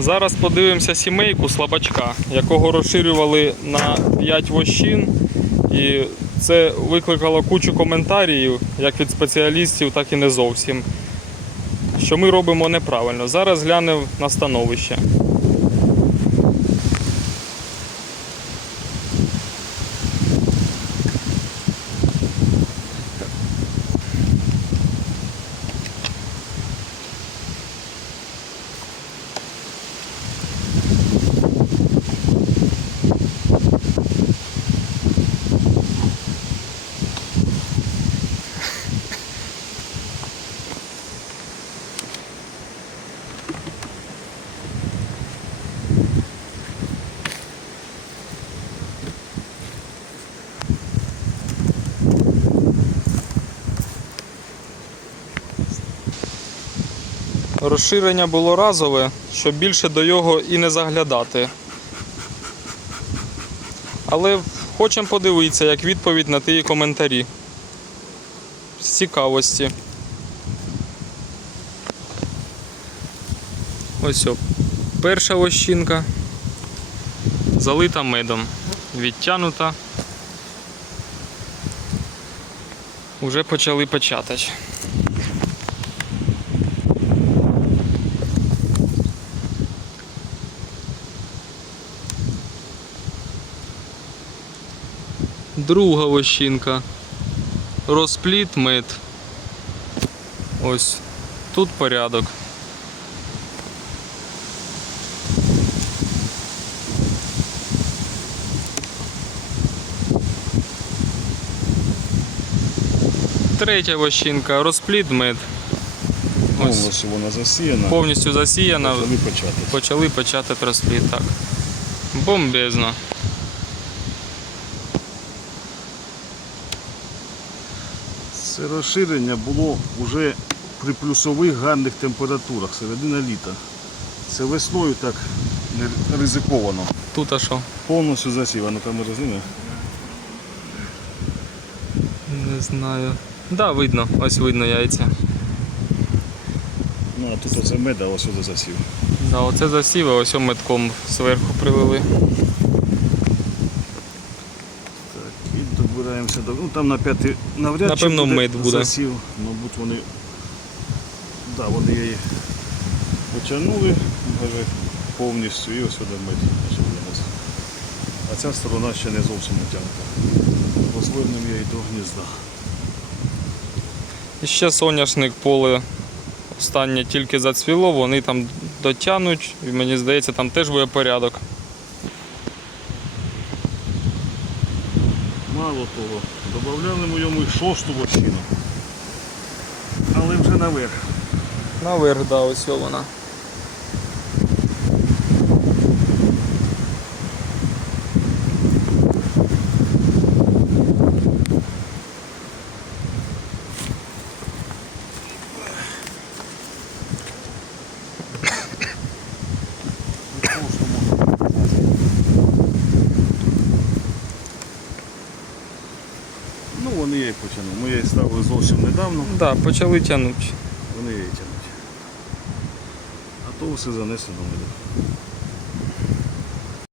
Зараз подивимося сімейку слабачка, якого розширювали на 5 вощин. І це викликало кучу коментарів, як від спеціалістів, так і не зовсім. Що ми робимо неправильно. Зараз глянемо на становище. Розширення було разове, щоб більше до його і не заглядати. Але хочемо подивитися, як відповідь на ті коментарі. З цікавості. Ось о. Перша вощинка. Залита медом. Відтянута. Уже почали печатати. Друга вощинка. Розпліт мед. Ось тут порядок. Третя вощинка. Розпліт мед. Ось Повністю вона засіяна. повністю засіяна. Почали почати. Почали почати розпліт. Так. Бомбезно. Це розширення було вже при плюсових гарних температурах, середина літа. Це весною так ризиковано. Тут а що? Повністю засівано камера резина. Не знаю. Да, видно, ось видно яйця. Ну а тут оце меда, ось сюди засів. Да, оце засів, а ось метком зверху прилили. Так, і добираємося до. Ну там на п'ятий навряд чи Напевно, мед буде. засів. Мабуть, вони. Да, вони її потягнули вже повністю і ось сюди мед. нас. А ця сторона ще не зовсім натягнута. Розвернемо її до гнізда. І ще соняшник поле останнє тільки зацвіло, вони там дотягнуть, і мені здається, там теж буде порядок. Мало того, додавали ми йому і шосту вощину. Але вже наверх. Наверх, да, ось вона. Ну вони її потягнули. Ставили зовсім недавно, Да, почали тягнути. вони її тягнуть. А то все занесено медом.